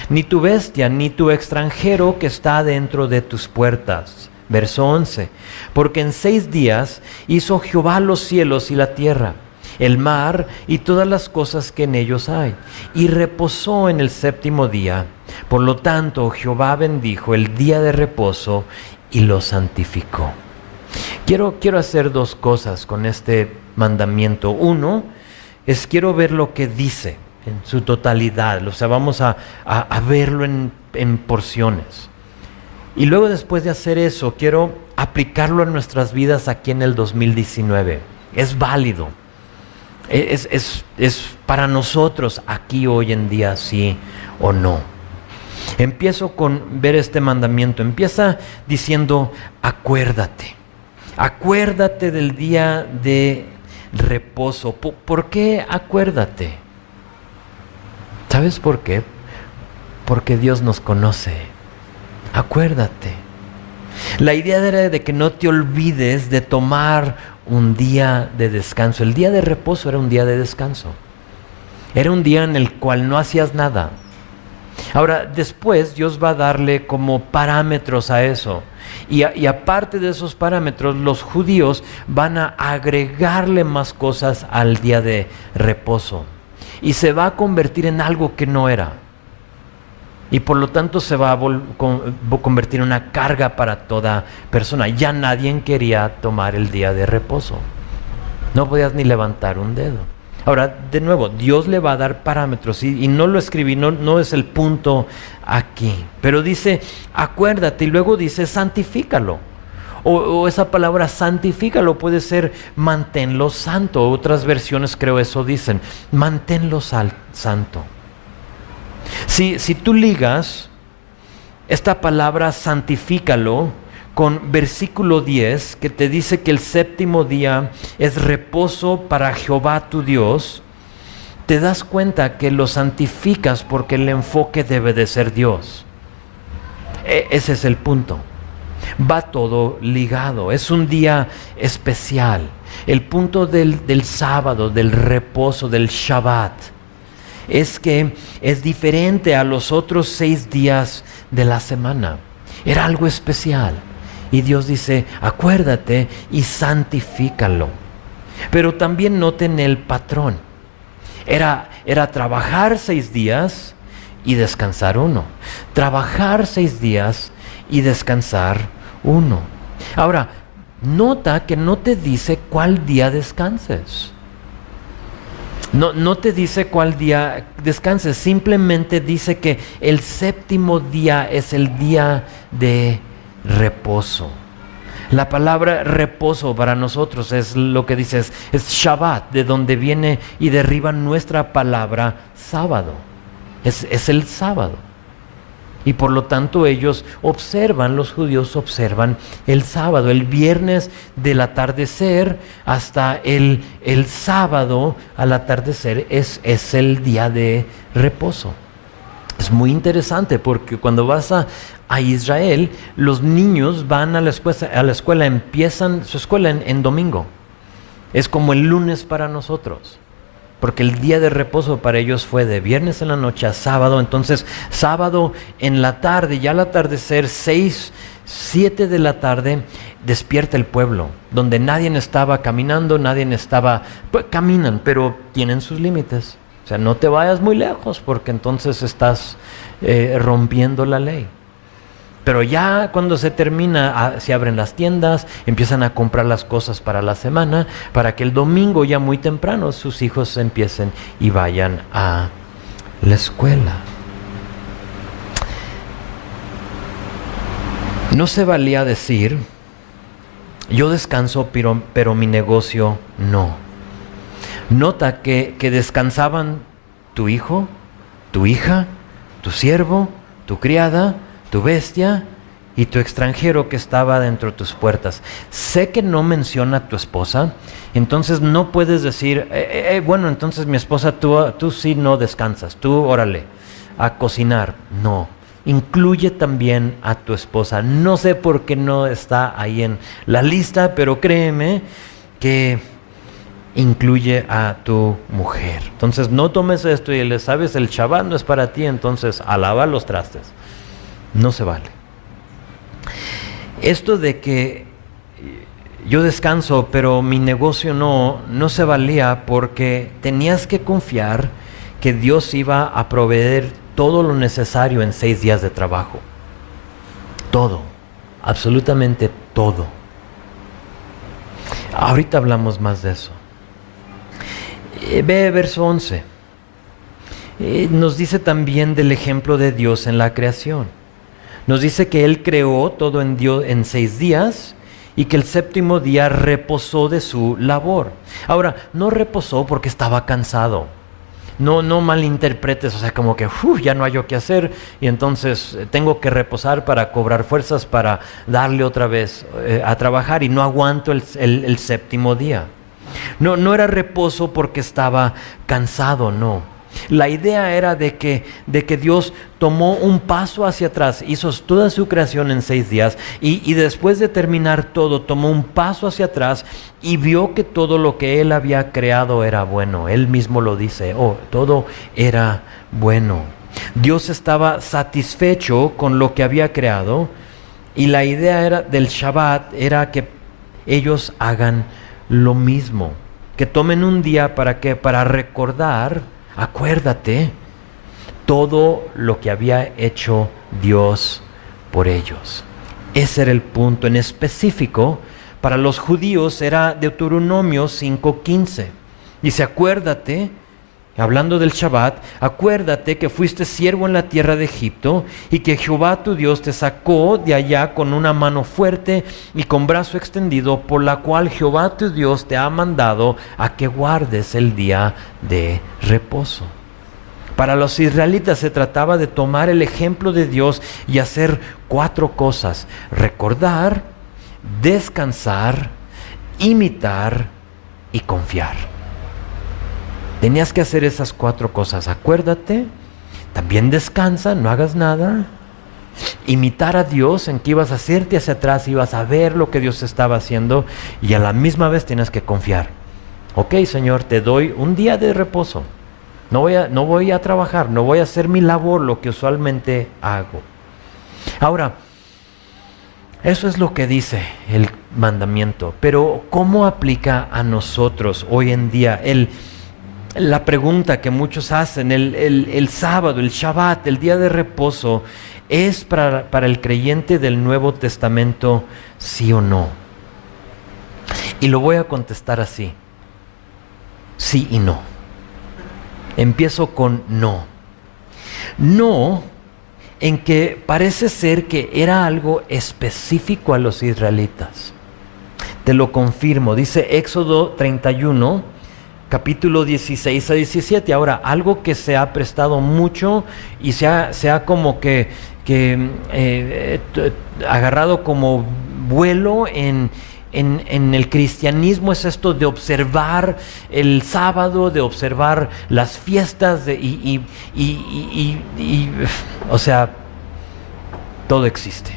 ni tu bestia, ni tu extranjero que está dentro de tus puertas. Verso 11. Porque en 6 días hizo Jehová los cielos y la tierra, el mar y todas las cosas que en ellos hay, y reposó en el séptimo día. Por lo tanto, Jehová bendijo el día de reposo y lo santificó. Quiero hacer 2 cosas con este mandamiento. Uno es quiero ver lo que dice en su totalidad, o sea, vamos a verlo en porciones. Y luego, después de hacer eso, quiero aplicarlo en nuestras vidas aquí en el 2019. Es válido. Es para nosotros aquí hoy en día, sí o no. Empiezo con ver este mandamiento. Empieza diciendo, acuérdate. Acuérdate del día de reposo. ¿Por qué acuérdate? ¿Sabes por qué? Porque Dios nos conoce. Acuérdate. La idea era de que no te olvides de tomar un día de descanso. El día de reposo era un día de descanso. Era un día en el cual no hacías nada. Ahora, después Dios va a darle como parámetros a eso. Y aparte de esos parámetros, los judíos van a agregarle más cosas al día de reposo. Y se va a convertir en algo que no era. Y por lo tanto se va a convertir en una carga para toda persona. Ya nadie quería tomar el día de reposo. No podías ni levantar un dedo. Ahora, de nuevo, Dios le va a dar parámetros y no lo escribí, no es el punto aquí. Pero dice, acuérdate, y luego dice, santifícalo. O esa palabra santifícalo puede ser manténlo santo. Otras versiones creo eso dicen, manténlo santo. Si tú ligas esta palabra santifícalo con versículo 10, que te dice que el séptimo día es reposo para Jehová tu Dios, te das cuenta que lo santificas porque el enfoque debe de ser Dios. Ese es el punto. Va todo ligado. Es un día especial. El punto del sábado, del reposo, del Shabbat, es que es diferente a los otros 6 días de la semana. Era algo especial. Y Dios dice, acuérdate y santifícalo. Pero también noten el patrón. Era trabajar 6 días y descansar 1. Trabajar 6 días y descansar 1. Ahora, nota que no te dice cuál día descanses. No te dice cuál día descanses, simplemente dice que el séptimo día es el día de reposo. La palabra reposo para nosotros es lo que dice, es Shabbat, de donde viene y derriba nuestra palabra sábado. Es el sábado. Y por lo tanto ellos los judíos observan el sábado, el viernes del atardecer hasta el sábado al atardecer es el día de reposo. Es muy interesante porque cuando vas a Israel, los niños van a la escuela, empiezan su escuela en domingo. Es como el lunes para nosotros. Porque el día de reposo para ellos fue de viernes en la noche a sábado. Entonces, sábado en la tarde, ya al atardecer, 6, 7 de la tarde, despierta el pueblo. Donde nadie estaba caminando, pues caminan, pero tienen sus límites. O sea, no te vayas muy lejos porque entonces estás rompiendo la ley. Pero ya cuando se termina, se abren las tiendas, empiezan a comprar las cosas para la semana, para que el domingo ya muy temprano sus hijos empiecen y vayan a la escuela. No se valía decir, yo descanso, pero mi negocio no. Nota que descansaban tu hijo, tu hija, tu siervo, tu criada, tu bestia y tu extranjero que estaba dentro de tus puertas. Sé que no menciona a tu esposa, entonces no puedes decir, bueno, entonces mi esposa, tú sí no descansas, tú órale, a cocinar. No, incluye también a tu esposa. No sé por qué no está ahí en la lista, pero créeme que incluye a tu mujer. Entonces no tomes esto y le sabes, el Shabbat no es para ti, entonces a lavar los trastes. No se vale. Esto de que yo descanso, pero mi negocio no se valía porque tenías que confiar que Dios iba a proveer todo lo necesario en 6 días de trabajo. Todo, absolutamente todo. Ahorita hablamos más de eso. Ve verso 11. Nos dice también del ejemplo de Dios en la creación. Nos dice que Él creó todo en 6 días y que el 7º día reposó de su labor. Ahora, no reposó porque estaba cansado. No malinterpretes, o sea, como que ya no hay yo qué hacer y entonces tengo que reposar para cobrar fuerzas para darle otra vez a trabajar y no aguanto el 7º día. No era reposo porque estaba cansado, no. La idea era de que Dios tomó un paso hacia atrás, hizo toda su creación en 6 días y después de terminar todo, tomó un paso hacia atrás y vio que todo lo que Él había creado era bueno. Él mismo lo dice, todo era bueno. Dios estaba satisfecho con lo que había creado y la idea del Shabbat era que ellos hagan lo mismo, que tomen un día para recordar, acuérdate, todo lo que había hecho Dios por ellos. Ese era el punto. En específico, para los judíos era Deuteronomio 5:15. Dice, acuérdate, hablando del Shabbat, acuérdate que fuiste siervo en la tierra de Egipto y que Jehová tu Dios te sacó de allá con una mano fuerte y con brazo extendido, por la cual Jehová tu Dios te ha mandado a que guardes el día de reposo. Para los israelitas se trataba de tomar el ejemplo de Dios y hacer 4 cosas: recordar, descansar, imitar y confiar. Tenías que hacer esas 4 cosas. Acuérdate, también descansa, no hagas nada. Imitar a Dios, en que ibas a hacerte hacia atrás, ibas a ver lo que Dios estaba haciendo y a la misma vez tienes que confiar. Ok, Señor, te doy un día de reposo. No voy a trabajar, no voy a hacer mi labor, lo que usualmente hago. Ahora, eso es lo que dice el mandamiento, pero ¿cómo aplica a nosotros hoy en día? La pregunta que muchos hacen, el sábado, el Shabbat, el día de reposo, ¿es para el creyente del Nuevo Testamento, sí o no? Y lo voy a contestar así: sí y no. Empiezo con no. No, en que parece ser que era algo específico a los israelitas. Te lo confirmo, dice Éxodo 31, capítulo 16 a 17. Ahora, algo que se ha prestado mucho y se ha como que agarrado como vuelo en el cristianismo, es esto de observar el sábado, de observar las fiestas o sea, todo existe.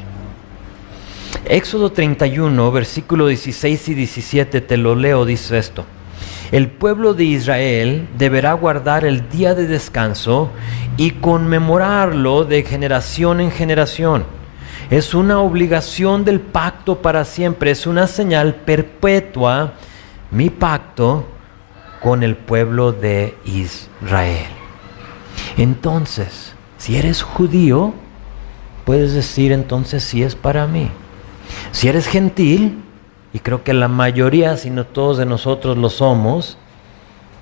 Éxodo 31, versículo 16 y 17, te lo leo, dice esto: el pueblo de Israel deberá guardar el día de descanso y conmemorarlo de generación en generación. Es una obligación del pacto para siempre, es una señal perpetua, mi pacto con el pueblo de Israel. Entonces, si eres judío, puedes decir entonces sí es para mí. Si eres gentil, y creo que la mayoría, si no todos de nosotros lo somos,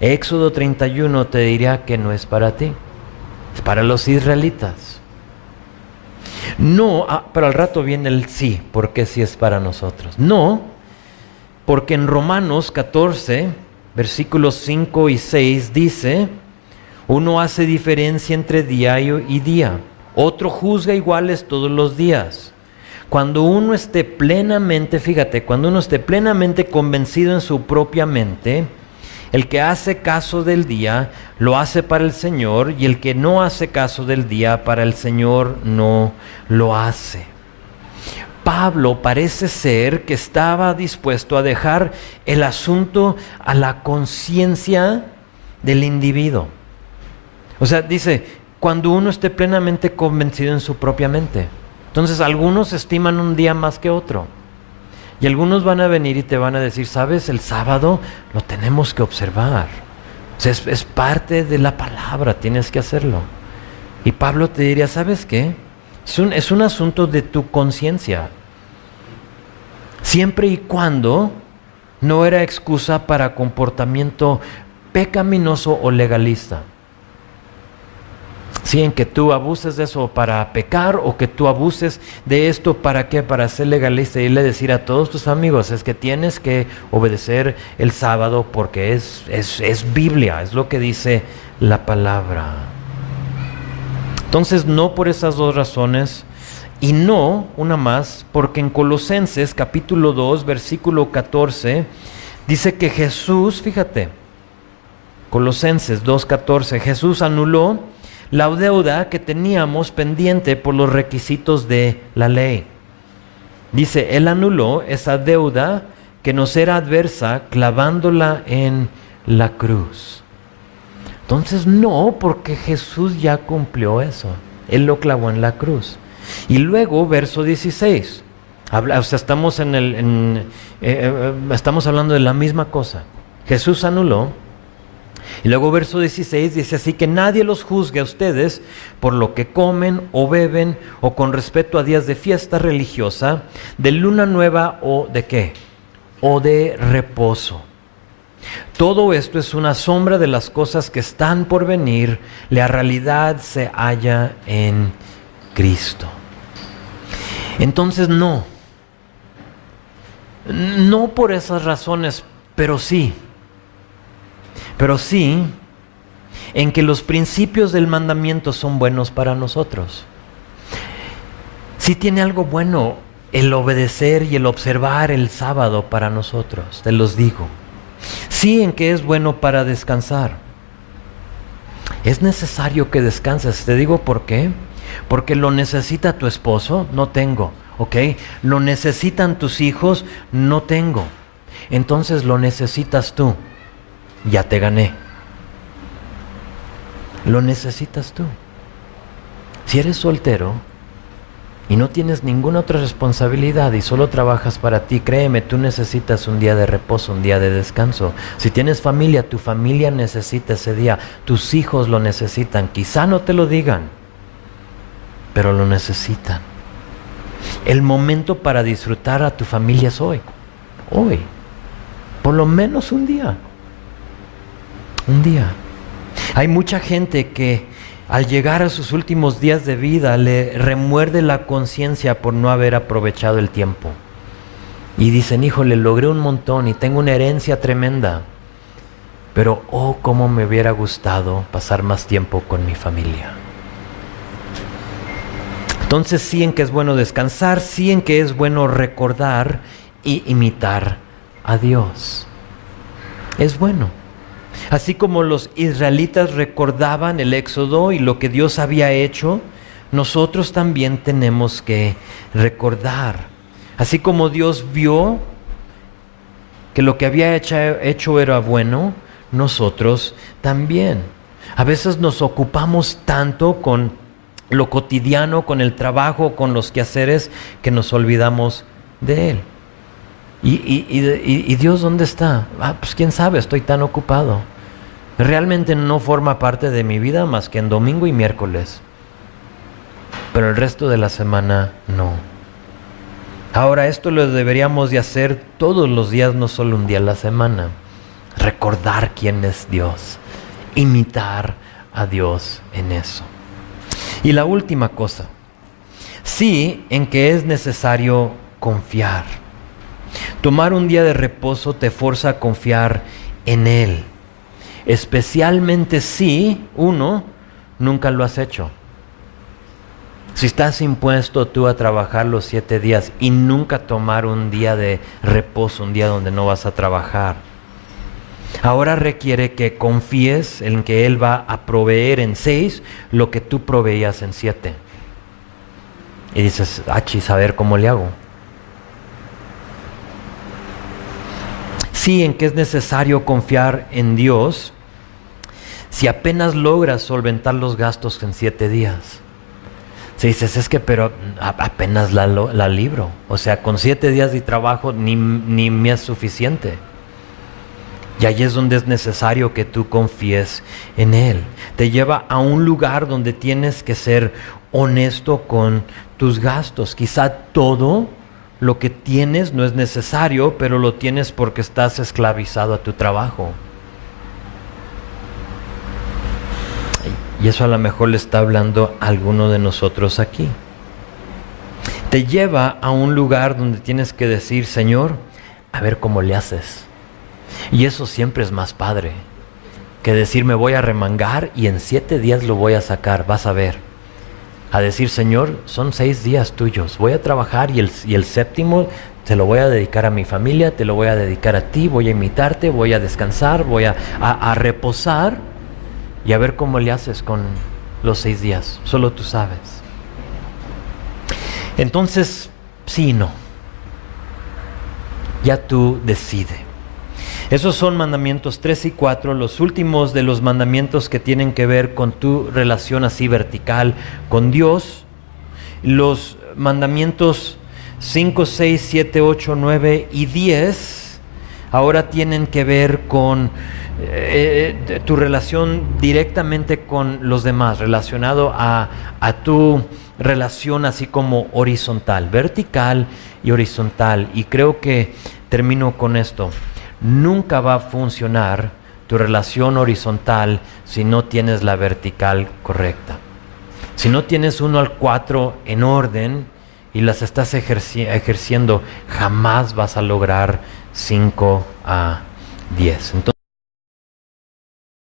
Éxodo 31 te diría que no es para ti, es para los israelitas. No, pero al rato viene el sí, porque sí es para nosotros. No, porque en Romanos 14, versículos 5 y 6 dice, uno hace diferencia entre día y día, otro juzga iguales todos los días. Cuando uno esté plenamente, fíjate, cuando uno esté plenamente convencido en su propia mente, el que hace caso del día lo hace para el Señor, y el que no hace caso del día para el Señor no lo hace. Pablo parece ser que estaba dispuesto a dejar el asunto a la conciencia del individuo. O sea, dice, cuando uno esté plenamente convencido en su propia mente. Entonces, algunos estiman un día más que otro. Y algunos van a venir y te van a decir, ¿sabes? El sábado lo tenemos que observar. O sea, es parte de la palabra, tienes que hacerlo. Y Pablo te diría, ¿sabes qué? Es un asunto de tu conciencia. Siempre y cuando no era excusa para comportamiento pecaminoso o legalista. Sí, en que tú abuses de eso para pecar, o que tú abuses de esto para qué, para ser legalista y le decir a todos tus amigos, es que tienes que obedecer el sábado porque es Biblia, es lo que dice la palabra. Entonces, no por esas dos razones, y no, una más, porque en Colosenses capítulo 2, versículo 14, dice que Jesús, fíjate, Colosenses 2:14, Jesús anuló la deuda que teníamos pendiente por los requisitos de la ley. Dice, Él anuló esa deuda que nos era adversa clavándola en la cruz. Entonces no, porque Jesús ya cumplió eso. Él lo clavó en la cruz. Y luego, verso 16. O sea, estamos hablando de la misma cosa. Jesús anuló. Y luego verso 16 dice, así que nadie los juzgue a ustedes por lo que comen o beben, o con respecto a días de fiesta religiosa, de luna nueva o de ¿qué? O de reposo. Todo esto es una sombra de las cosas que están por venir. La realidad se halla en Cristo. Entonces no por esas razones, pero sí en que los principios del mandamiento son buenos para nosotros. Sí tiene algo bueno el obedecer y el observar el sábado para nosotros, te los digo. Sí, en que es bueno para descansar. Es necesario que descanses, te digo por qué. Porque lo necesita tu esposo, no tengo, ¿ok? Lo necesitan tus hijos, no tengo. Entonces lo necesitas tú. Ya te gané. Lo necesitas tú. Si eres soltero y no tienes ninguna otra responsabilidad y solo trabajas para ti, créeme, tú necesitas un día de reposo, un día de descanso. Si tienes familia, tu familia necesita ese día. Tus hijos lo necesitan. Quizá no te lo digan, pero lo necesitan. El momento para disfrutar a tu familia es hoy. Hoy. Por lo menos un día. Un día. Hay mucha gente que al llegar a sus últimos días de vida le remuerde la conciencia por no haber aprovechado el tiempo. Y dicen, híjole, logré un montón y tengo una herencia tremenda. Pero, cómo me hubiera gustado pasar más tiempo con mi familia. Entonces sí en que es bueno descansar, sí en que es bueno recordar y imitar a Dios. Es bueno. Así como los israelitas recordaban el Éxodo y lo que Dios había hecho, nosotros también tenemos que recordar. Así como Dios vio que lo que había hecho era bueno, nosotros también. A veces nos ocupamos tanto con lo cotidiano, con el trabajo, con los quehaceres, que nos olvidamos de Él. ¿Y Dios dónde está? Pues quién sabe, estoy tan ocupado. Realmente no forma parte de mi vida más que en domingo y miércoles. Pero el resto de la semana no. Ahora, esto lo deberíamos de hacer todos los días, no solo un día a la semana. Recordar quién es Dios. Imitar a Dios en eso. Y la última cosa. Sí, en que es necesario confiar. Tomar un día de reposo te forza a confiar en Él. Especialmente si, uno, nunca lo has hecho. Si estás impuesto tú a trabajar los 7 días y nunca tomar un día de reposo, un día donde no vas a trabajar, ahora requiere que confíes en que Él va a proveer en 6 lo que tú proveías en 7. Y dices, achis, a ver cómo le hago. Sí, en que es necesario confiar en Dios si apenas logras solventar los gastos en 7 días. Si dices, es que pero apenas la libro. O sea, con 7 días de trabajo ni me es suficiente. Y ahí es donde es necesario que tú confíes en Él. Te lleva a un lugar donde tienes que ser honesto con tus gastos. Quizá todo lo que tienes no es necesario, pero lo tienes porque estás esclavizado a tu trabajo. Y eso a lo mejor le está hablando a alguno de nosotros aquí. Te lleva a un lugar donde tienes que decir, Señor, a ver cómo le haces. Y eso siempre es más padre que decir, me voy a remangar y en 7 días lo voy a sacar, vas a ver. A decir, Señor, son 6 días tuyos, voy a trabajar y el 7º te lo voy a dedicar a mi familia, te lo voy a dedicar a ti, voy a imitarte, voy a descansar, voy a reposar. Y a ver cómo le haces con los 6 días. Solo tú sabes. Entonces, sí y no. Ya tú decide. Esos son mandamientos 3 y 4, los últimos de los mandamientos que tienen que ver con tu relación así vertical con Dios. Los mandamientos 5, 6, 7, 8, 9 y 10 ahora tienen que ver con tu relación directamente con los demás, relacionado a tu relación así como horizontal, vertical y horizontal. Y creo que termino con esto. Nunca va a funcionar tu relación horizontal si no tienes la vertical correcta. Si no tienes 1 al 4 en orden y las estás ejerciendo, jamás vas a lograr 5 a 10. Entonces,